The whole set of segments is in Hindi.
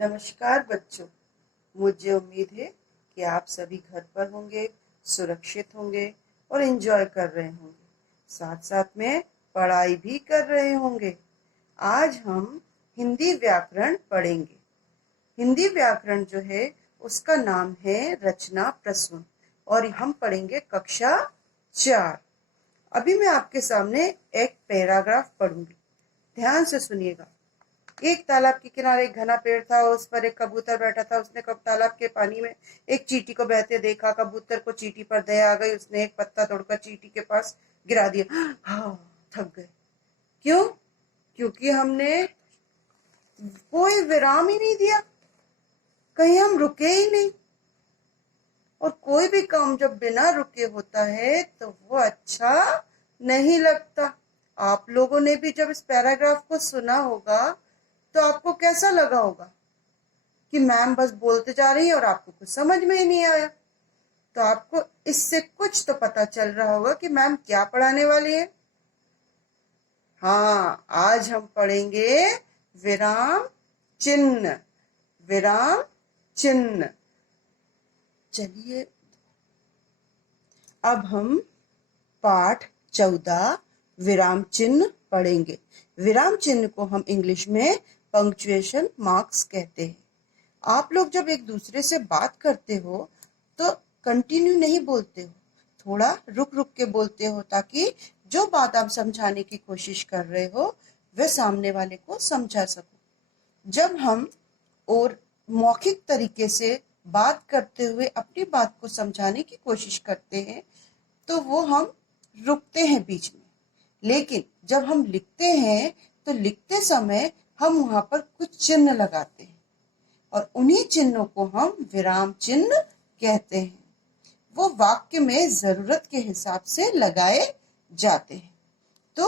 नमस्कार बच्चों। मुझे उम्मीद है कि आप सभी घर पर होंगे, सुरक्षित होंगे और एंजॉय कर रहे होंगे, साथ साथ में पढ़ाई भी कर रहे होंगे। आज हम हिंदी व्याकरण पढ़ेंगे। हिंदी व्याकरण जो है उसका नाम है रचना प्रसून और हम पढ़ेंगे कक्षा 4। अभी मैं आपके सामने एक पैराग्राफ पढ़ूंगी, ध्यान से सुनिएगा। एक तालाब के किनारे एक घना पेड़ था, उस पर एक कबूतर बैठा था। उसने कब तालाब के पानी में एक चींटी को बहते देखा। कबूतर को चींटी पर दया आ गई, उसने एक पत्ता तोड़कर चींटी के पास गिरा दिया। हाँ, थक गए। क्यों? क्योंकि हमने कोई विराम ही नहीं दिया, कहीं हम रुके ही नहीं। और कोई भी काम जब बिना रुके होता है तो वो अच्छा नहीं लगता। आप लोगों ने भी जब इस पैराग्राफ को सुना होगा तो आपको कैसा लगा होगा कि मैम बस बोलते जा रही है और आपको कुछ समझ में ही नहीं आया। तो आपको इससे कुछ तो पता चल रहा होगा कि मैम क्या पढ़ाने वाली है। हाँ, आज हम पढ़ेंगे विराम चिन्ह। विराम चिन्ह। चलिए अब हम पाठ 14 विराम चिन्ह पढ़ेंगे। विराम चिन्ह को हम इंग्लिश में पंक्चुएशन मार्क्स कहते हैं। आप लोग जब एक दूसरे से बात करते हो तो कंटिन्यू नहीं बोलते हो, थोड़ा रुक रुक के बोलते हो, ताकि जो बात आप समझाने की कोशिश कर रहे हो वह सामने वाले को समझा सको। जब हम और मौखिक तरीके से बात करते हुए अपनी बात को समझाने की कोशिश करते हैं तो वो हम रुकते हैं बीच में। लेकिन जब हम लिखते हैं तो लिखते समय हम वहां पर कुछ चिन्ह लगाते हैं और उन्हीं चिन्हों को हम विराम चिन्ह कहते हैं। वो वाक्य में जरूरत के हिसाब से लगाए जाते हैं। तो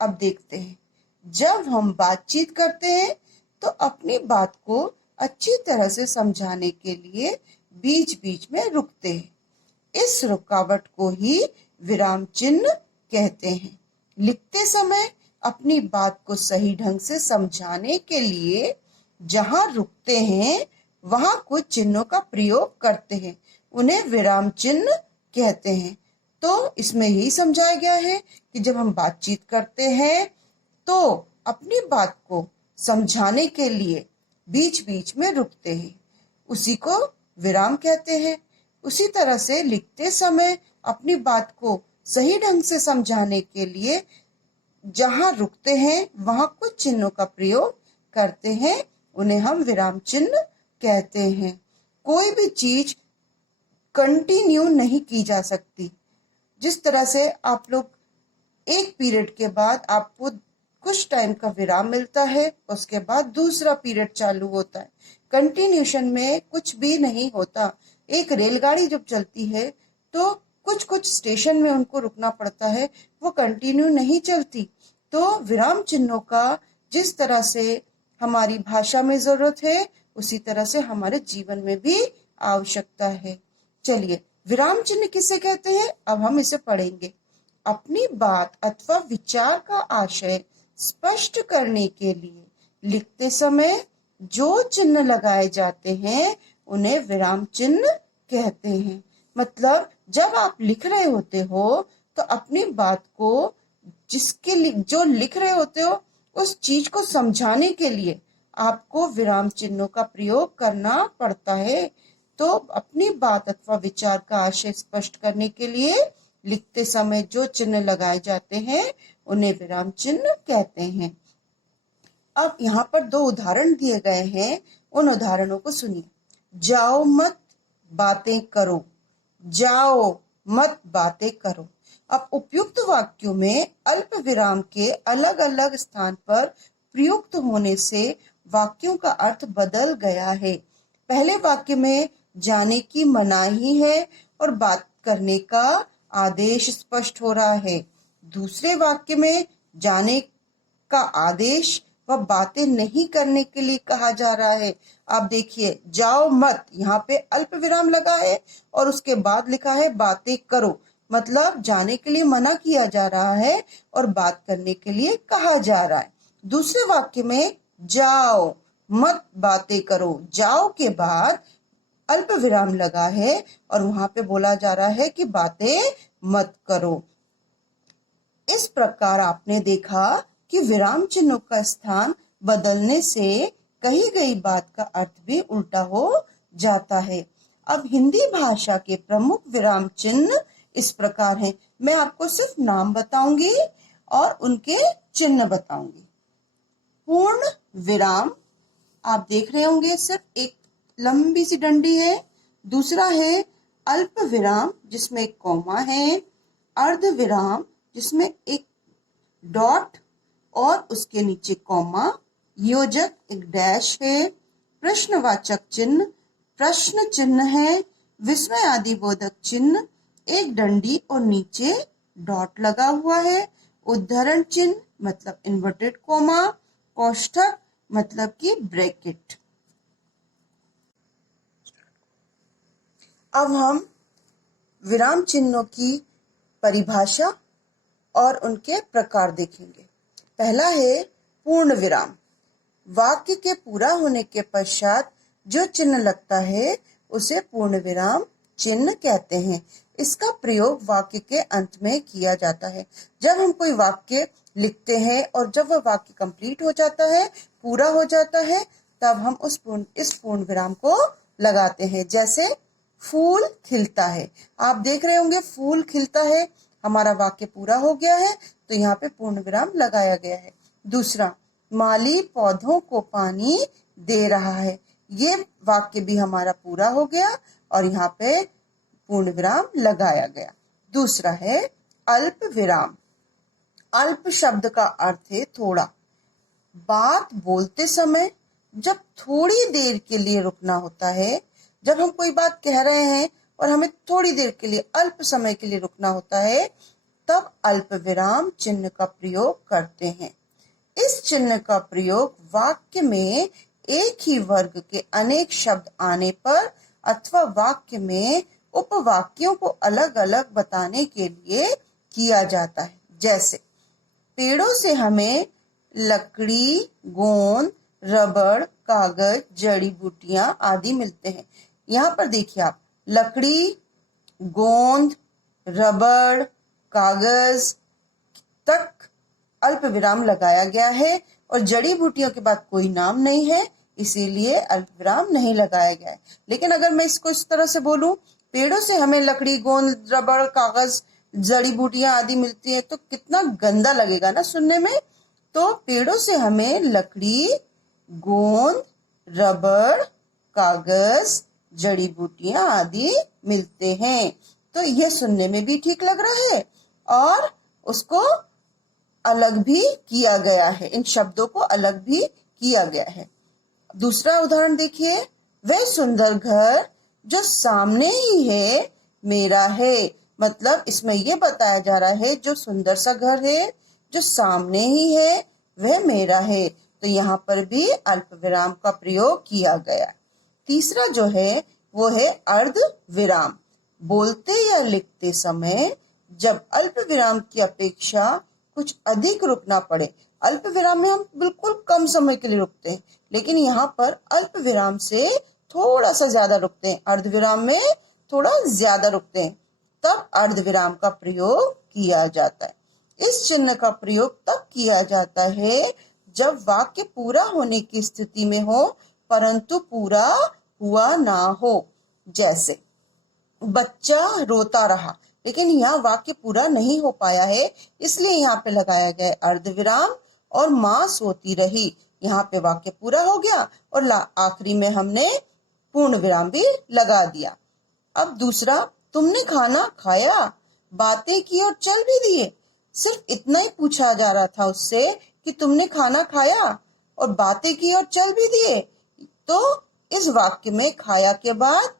अब देखते हैं, जब हम बातचीत करते हैं तो अपनी बात को अच्छी तरह से समझाने के लिए बीच बीच में रुकते हैं। इस रुकावट को ही विराम चिन्ह कहते हैं। लिखते समय अपनी बात को सही ढंग से समझाने के लिए जहां रुकते हैं वहां कुछ चिन्हों का प्रयोग करते हैं, उन्हें विराम चिन्ह कहते हैं। तो इसमें यही समझाया गया है कि जब हम बातचीत करते हैं तो अपनी बात को समझाने के लिए बीच बीच में रुकते हैं, उसी को विराम कहते हैं। उसी तरह से लिखते समय अपनी बात को सही ढंग से समझाने के लिए जहां रुकते हैं वहां कुछ चिन्हों का प्रयोग करते हैं, उन्हें हम विराम चिन्ह कहते हैं। कोई भी चीज कंटिन्यू नहीं की जा सकती। जिस तरह से आप लोग एक पीरियड के बाद आपको कुछ टाइम का विराम मिलता है, उसके बाद दूसरा पीरियड चालू होता है। कंटिन्यूशन में कुछ भी नहीं होता। एक रेलगाड़ी जब चलती है तो कुछ कुछ स्टेशन में उनको रुकना पड़ता है, वो कंटिन्यू नहीं चलती। तो विराम चिन्हों का जिस तरह से हमारी भाषा में जरूरत है उसी तरह से हमारे जीवन में भी आवश्यकता है। चलिए, विराम चिन्ह किसे कहते हैं अब हम इसे पढ़ेंगे। अपनी बात अथवा विचार का आशय स्पष्ट करने के लिए लिखते समय जो चिन्ह लगाए जाते हैं उन्हें विराम चिन्ह कहते हैं। मतलब जब आप लिख रहे होते हो तो अपनी बात को जो लिख रहे होते हो उस चीज को समझाने के लिए आपको विराम चिन्हों का प्रयोग करना पड़ता है। तो अपनी बात अथवा विचार का आशय स्पष्ट करने के लिए लिखते समय जो चिन्ह लगाए जाते हैं उन्हें विराम चिन्ह कहते हैं। अब यहाँ पर 2 उदाहरण दिए गए हैं, उन उदाहरणों को सुनिए। जाओ मत बातें करो। जाओ मत बातें करो। अब उपयुक्त वाक्यों में अल्प विराम के अलग अलग स्थान पर प्रयुक्त होने से वाक्यों का अर्थ बदल गया है। पहले वाक्य में जाने की मनाही है और बात करने का आदेश स्पष्ट हो रहा है। दूसरे वाक्य में जाने का आदेश व बातें नहीं करने के लिए कहा जा रहा है। आप देखिए, जाओ मत, यहाँ पे अल्प विराम लगा है और उसके बाद लिखा है बातें करो। मतलब जाने के लिए मना किया जा रहा है और बात करने के लिए कहा जा रहा है। दूसरे वाक्य में जाओ मत बातें करो। जाओ के बाद अल्प विराम लगा है और वहां पे बोला जा रहा है कि बातें मत करो। इस प्रकार आपने देखा कि विराम चिन्हों का स्थान बदलने से कही गई बात का अर्थ भी उल्टा हो जाता है। अब हिंदी भाषा के प्रमुख विराम चिन्ह इस प्रकार हैं। मैं आपको सिर्फ नाम बताऊंगी और उनके चिन्ह बताऊंगी। पूर्ण विराम, आप देख रहे होंगे सिर्फ एक लंबी सी डंडी है। दूसरा है अल्प विराम जिसमें एक कॉमा है। अर्ध विराम जिसमें एक डॉट और उसके नीचे कॉमा। योजक एक डैश है। प्रश्नवाचक चिन्ह प्रश्न चिन्ह है। विस्मय आदि बोधक चिन्ह एक डंडी और नीचे डॉट लगा हुआ है। उद्धरण चिन्ह मतलब इन्वर्टेड कॉमा। कोष्ठक मतलब कि ब्रैकेट। अब हम विराम चिन्हों की परिभाषा और उनके प्रकार देखेंगे। पहला है पूर्ण विराम। वाक्य के पूरा होने के पश्चात जो चिन्ह लगता है उसे पूर्ण विराम चिन्ह कहते हैं। इसका प्रयोग वाक्य के अंत में किया जाता है। जब हम कोई वाक्य लिखते हैं और जब वह वाक्य कंप्लीट हो जाता है, पूरा हो जाता है, तब हम इस पूर्ण विराम को लगाते हैं। जैसे फूल खिलता है, आप देख रहे होंगे फूल खिलता है, हमारा वाक्य पूरा हो गया है तो यहाँ पे पूर्ण विराम लगाया गया है। दूसरा, माली पौधों को पानी दे रहा है, ये वाक्य भी हमारा पूरा हो गया और यहाँ पे पूर्ण विराम लगाया गया। दूसरा है अल्प विराम। अल्प शब्द का अर्थ है थोड़ा। बात बोलते समय जब थोड़ी देर के लिए रुकना होता है, जब हम कोई बात कह रहे हैं और हमें थोड़ी देर के लिए, अल्प समय के लिए रुकना होता है, तब अल्प विराम चिन्ह का प्रयोग करते हैं। इस चिन्ह का प्रयोग वाक्य में एक ही वर्ग के अनेक शब्द आने पर अथवा वाक्य में उपवाक्यों को अलग अलग बताने के लिए किया जाता है। जैसे पेड़ों से हमें लकड़ी, गोंद, रबड़, कागज, जड़ी बूटियां आदि मिलते हैं। यहाँ पर देखिए आप, लकड़ी, गोंद, रबड़, कागज तक अल्प विराम लगाया गया है और जड़ी बूटियों के बाद कोई नाम नहीं है, इसीलिए अल्प विराम नहीं लगाया गया है। लेकिन अगर मैं इसको इस तरह से बोलूं, पेड़ों से हमें लकड़ी, गोंद, रबड़, कागज, जड़ी बूटियां आदि मिलती है, तो कितना गंदा लगेगा ना सुनने में। तो पेड़ों से हमें लकड़ी, गोंद, रबड़, कागज, जड़ी बूटियां आदि मिलते हैं, तो यह सुनने में भी ठीक लग रहा है और उसको अलग भी किया गया है, इन शब्दों को अलग भी किया गया है। दूसरा उदाहरण देखिए, वह सुंदर घर जो सामने ही है मेरा है। मतलब इसमें यह बताया जा रहा है जो सुंदर सा घर है जो सामने ही है वह मेरा है, तो यहाँ पर भी अल्प विराम का प्रयोग किया गया। तीसरा जो है वो है अर्ध विराम। बोलते या लिखते समय जब अल्प विराम की अपेक्षा कुछ अधिक रुकना पड़े, अल्प विराम में हम बिल्कुल कम समय के लिए रुकते हैं, लेकिन यहाँ पर अल्प विराम से थोड़ा सा ज्यादा रुकते हैं, अर्ध विराम में थोड़ा ज्यादा रुकते हैं, तब अर्ध विराम का प्रयोग किया जाता है। इस चिन्ह का प्रयोग तब किया जाता है जब वाक्य पूरा होने की स्थिति में हो परंतु पूरा हुआ ना हो। जैसे बच्चा रोता रहा, लेकिन यहाँ वाक्य पूरा नहीं हो पाया है, इसलिए यहाँ पे लगाया गया अर्ध विराम। और माँ सोती रही, यहाँ पे वाक्य पूरा हो गया और आखिरी में हमने पूर्ण विराम भी लगा दिया। अब दूसरा, तुमने खाना खाया, बातें की और चल भी दिए। सिर्फ इतना ही पूछा जा रहा था उससे कि तुमने खाना खाया और बातें की और चल भी दिए, तो इस वाक्य में खाया के बाद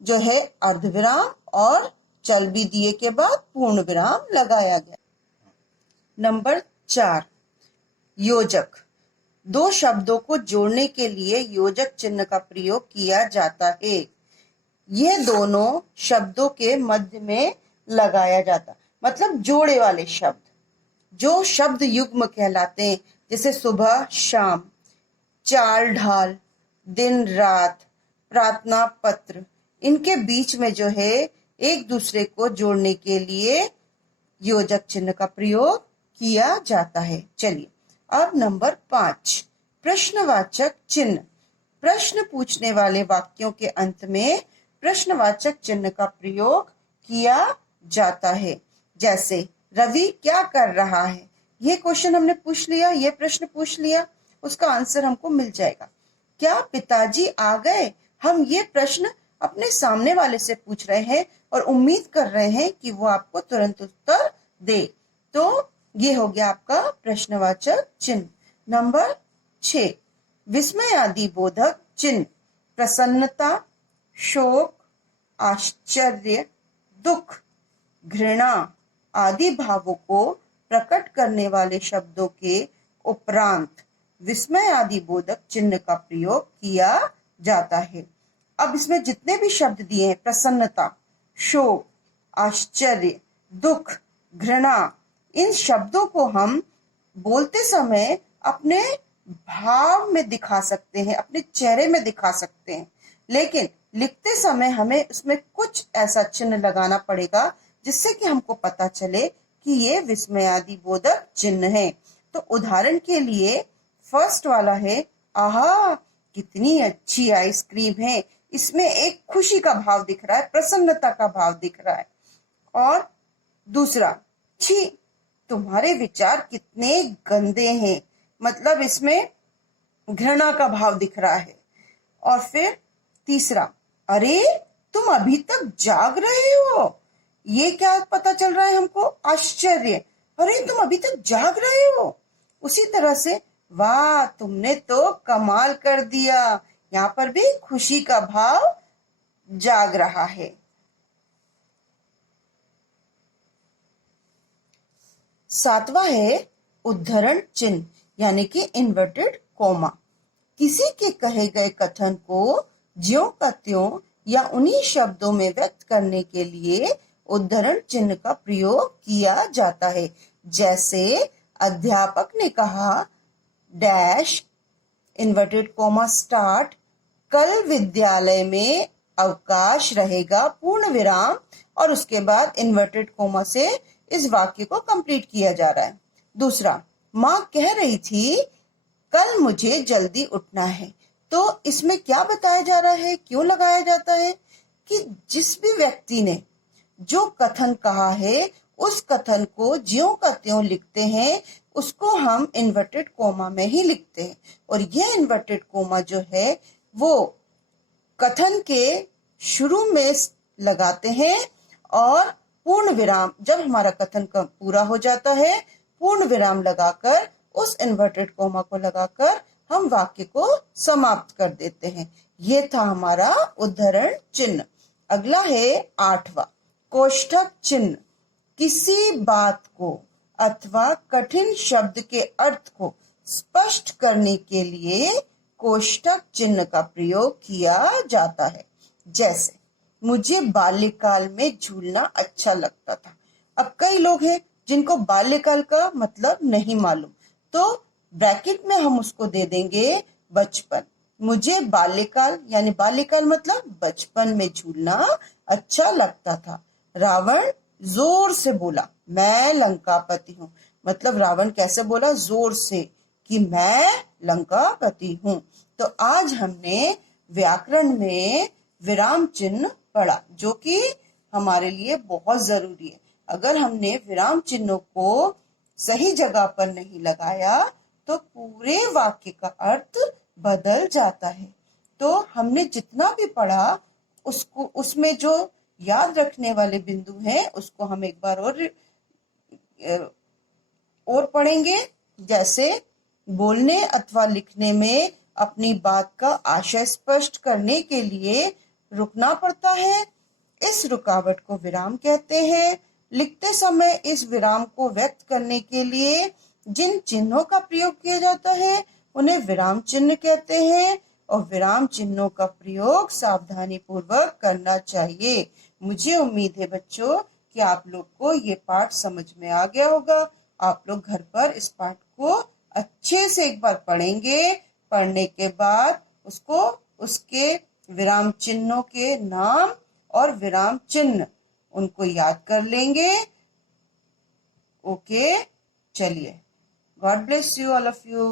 जो है अर्ध विराम और चल भी दिए के बाद पूर्ण विराम लगाया गया। नंबर 4, योजक। दो शब्दों को जोड़ने के लिए योजक चिन्ह का प्रयोग किया जाता है। यह दोनों शब्दों के मध्य में लगाया जाता, मतलब जोड़े वाले शब्द, जो शब्द युग्म कहलाते हैं, जैसे सुबह, शाम। चाल ढाल, दिन रात, प्रार्थना पत्र, इनके बीच में जो है एक दूसरे को जोड़ने के लिए योजक चिन्ह का प्रयोग किया जाता है। चलिए अब नंबर 5, प्रश्नवाचक चिन्ह। प्रश्न पूछने वाले वाक्यों के अंत में प्रश्नवाचक चिन्ह का प्रयोग किया जाता है। जैसे रवि क्या कर रहा है, ये क्वेश्चन हमने पूछ लिया, ये प्रश्न पूछ लिया, उसका आंसर हमको मिल जाएगा। क्या पिताजी आ गए, हम ये प्रश्न अपने सामने वाले से पूछ रहे हैं और उम्मीद कर रहे हैं कि वो आपको तुरंत उत्तर दे। तो ये हो गया आपका प्रश्नवाचक चिन्ह। नंबर 6, विस्मय आदि बोधक चिन्ह। प्रसन्नता, शोक, आश्चर्य, दुख, घृणा आदि भावों को प्रकट करने वाले शब्दों के उपरांत विस्मय आदि बोधक चिन्ह का प्रयोग किया जाता है। अब इसमें जितने भी शब्द दिए हैं, प्रसन्नता, शोक, आश्चर्य, दुख, घृणा, इन शब्दों को हम बोलते समय अपने भाव में दिखा सकते हैं, अपने चेहरे में दिखा सकते हैं, लेकिन लिखते समय हमें उसमें कुछ ऐसा चिन्ह लगाना पड़ेगा जिससे कि हमको पता चले कि ये विस्मयादि बोधक चिन्ह है। तो उदाहरण के लिए फर्स्ट वाला है, आहा कितनी अच्छी आइसक्रीम है, इसमें एक खुशी का भाव दिख रहा है, प्रसन्नता का भाव दिख रहा है। और दूसरा, छी तुम्हारे विचार कितने गंदे हैं, मतलब इसमें घृणा का भाव दिख रहा है। और फिर तीसरा, अरे तुम अभी तक जाग रहे हो, ये क्या पता चल रहा है हमको, आश्चर्य, अरे तुम अभी तक जाग रहे हो। उसी तरह से वाह तुमने तो कमाल कर दिया, यहाँ पर भी खुशी का भाव जाग रहा है। सातवां है उद्धरण चिन्ह, यानी कि इन्वर्टेड कोमा। किसी के कहे गए कथन को ज्यों का त्यों या उन्हीं शब्दों में व्यक्त करने के लिए उद्धरण चिन्ह का प्रयोग किया जाता है। जैसे अध्यापक ने कहा डैश इन्वर्टेड कोमा स्टार्ट, कल विद्यालय में अवकाश रहेगा पूर्ण विराम, और उसके बाद इन्वर्टेड कोमा से इस वाक्य को कंप्लीट किया जा रहा है। दूसरा, माँ कह रही थी कल मुझे जल्दी उठना है, तो इसमें क्या बताया जा रहा है, क्यों लगाया जाता है कि जिस भी व्यक्ति ने जो कथन कहा है उस कथन को ज्यों का त्यों लिखते हैं, उसको हम इन्वर्टेड कोमा में ही लिखते हैं। और यह इन्वर्टेड कोमा जो है वो कथन के शुरू में लगाते हैं, और पूर्ण विराम, जब हमारा कथन का पूरा हो जाता है, पूर्ण विराम लगाकर उस इन्वर्टेड कोमा को लगाकर हम वाक्य को समाप्त कर देते हैं। ये था हमारा उद्धरण चिन्ह। अगला है 8वां, कोष्ठक चिन्ह। किसी बात को अथवा कठिन शब्द के अर्थ को स्पष्ट करने के लिए कोष्ठक चिन्ह का प्रयोग किया जाता है। जैसे मुझे बाल्यकाल में झूलना अच्छा लगता था। अब कई लोग हैं जिनको बाल्यकाल का मतलब नहीं मालूम, तो ब्रैकेट में हम उसको दे देंगे बचपन। मुझे बाल्यकाल यानी बाल्यकाल मतलब बचपन में झूलना अच्छा लगता था। रावण जोर से बोला मैं लंकापति हूँ, मतलब रावण कैसे बोला, जोर से कि मैं लंकापति हूँ। तो आज हमने व्याकरण में विराम चिन्ह पढ़ा, जो कि हमारे लिए बहुत जरूरी है। अगर हमने विराम चिन्हों को सही जगह पर नहीं लगाया तो पूरे वाक्य का अर्थ बदल जाता है। तो हमने जितना भी पढ़ा उसको, उसमें जो याद रखने वाले बिंदु हैं उसको हम एक बार और पढ़ेंगे। जैसे बोलने अथवा लिखने में अपनी बात का आशय स्पष्ट करने के लिए रुकना पड़ता है, इस रुकावट को विराम कहते हैं। लिखते समय इस विराम को व्यक्त करने के लिए जिन चिन्हों का प्रयोग किया जाता है उन्हें विराम चिन्ह कहते हैं, और विराम चिन्हों का प्रयोग सावधानी पूर्वक करना चाहिए। मुझे उम्मीद है बच्चों कि आप लोग को ये पाठ समझ में आ गया होगा। आप लोग घर पर इस पाठ को अच्छे से एक बार पढ़ेंगे, पढ़ने के बाद उसको उसके विराम चिन्हों के नाम और विराम चिन्ह उनको याद कर लेंगे। ओके, चलिए, God bless you all of you.